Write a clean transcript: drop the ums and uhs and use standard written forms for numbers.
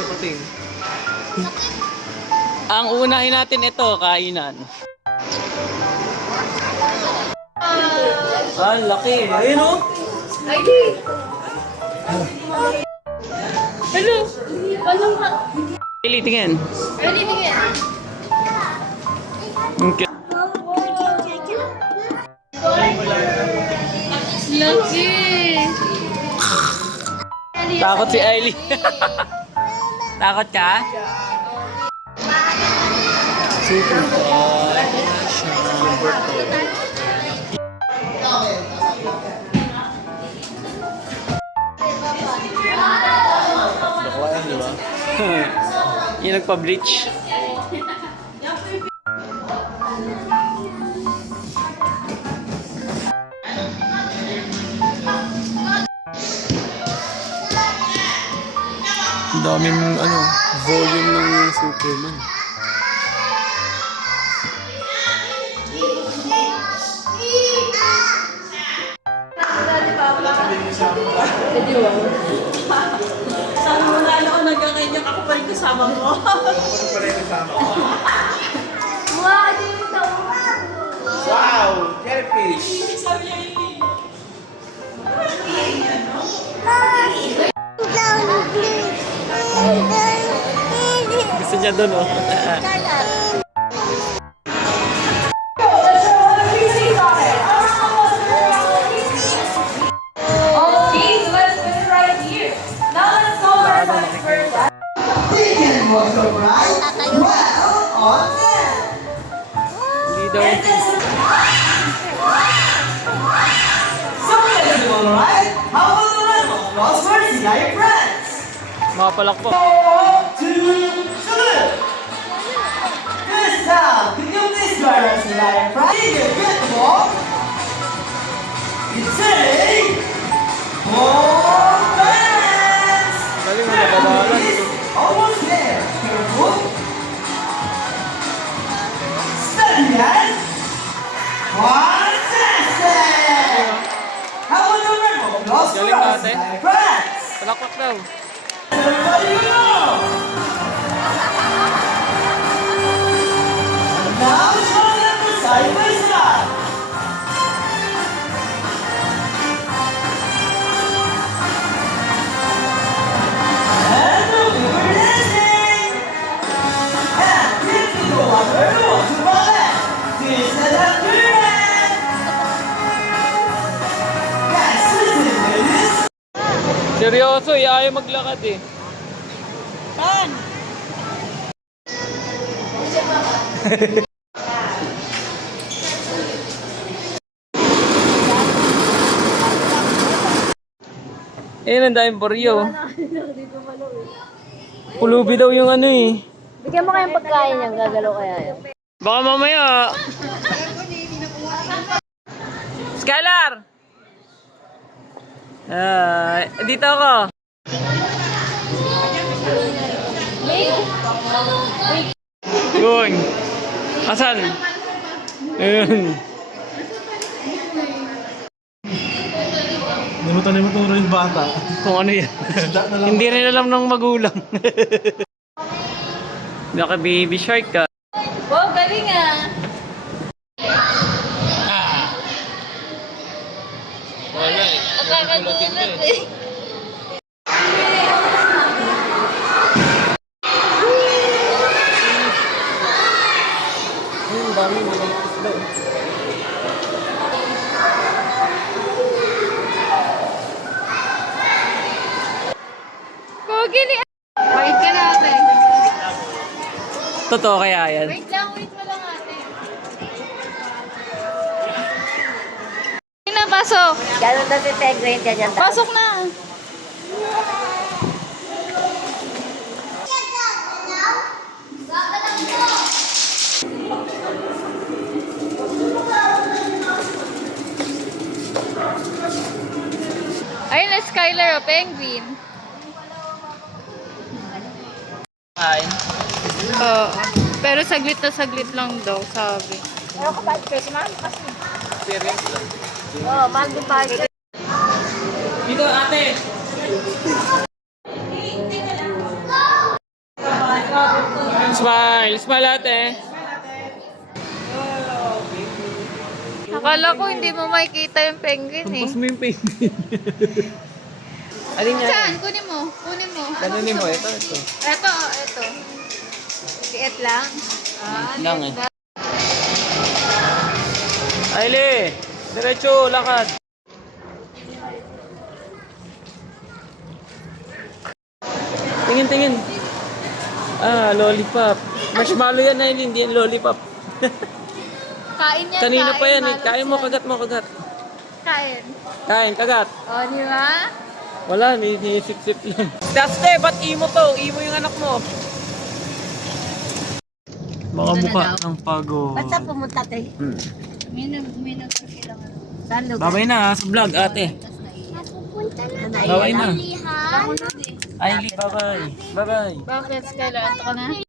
sa puting. Ang unahin natin ito, kainan. Laki. Ayun o. Hello! Paano ka? Pili, tingin. Ready, tingin. Okay. Laki! Takot si Ailey. Takot ka? Super yung nagpa-bleach. Ang daming volume ng Superman. Sabi mo na ako nagkakanyak ako pa rin kasama mo. Wow! Jellyfish! Sabi niya yun. Gusto niya doon, oh. Hindi daw. Alright? How about the run? Applause for your friends! Makapalakpak. This time, can you please join us in our friends? Get the ball. It's a ball dance! Galing mo nagadalan. Almost there. Careful. Steady hand. Fantastic! How about the run? Applause for Galing us, natin. my friends! Palakpak daw. Everybody go! Now show them the side by side. And the river dancing. And if you go under the waterfall, this is a pyramid. Guys, listen to this. Seryoso, ayaw maglakad eh. Tan! Ang daming baryo. Pulubi daw yung eh. Bigyan mo kayong pagkain niya, gagalaw kaya yun. Baka mamaya. Skylar! Dito ako. Going. Asan? Ayun. Nimutan yung bata. Kung ano yan. Hindi rin alam ng magulang. Naka baby shark ka. Wow, galing ah! Wala eh. Nakakagulat eh. Ang dami mo ng isda. Pogi ni... Wait ka na ate. Totoo kaya yan? Wait mo lang ate. Na, pasok. Ganun na si Tegrin, ganyan daw. Pasok na. Ayun na Skylar, oh, penguin. Ay. Oo. Pero saglit na saglit lang daw, sabi. Ano ka ba? Kasi ma'am, kasi. Serious lang. Oo, mahal din pa. Dito ate. Smile! Smile ate! Akala ko hindi mo makikita yung penguin eh. Tapos mo yung penguin. Alin nga? Saan? Kunin mo. Kunin mo. Ganunin mo. Ito. Ito. Liit lang. Lang eh. Aile! Diretso, lakad. Tingin. Ah, lollipop. Marshmallow yan, Aile, hindi yan lollipop. Kain yan. Kanina pa yan eh. malas Kain mo, yan. kagat. Kain. Kain, kagat. O, di ba? Wala, may sip lang. Daste, ba't imo to? Imo yung anak mo. Baka mukha ng pagod. Basta pumunta tayo. May nagkailangan. Saan lugar? Babay na sa vlog, ate. Babay na. Naiyan. Aili, bye-bye. Bye-bye. Bakit? Kailangan ka na?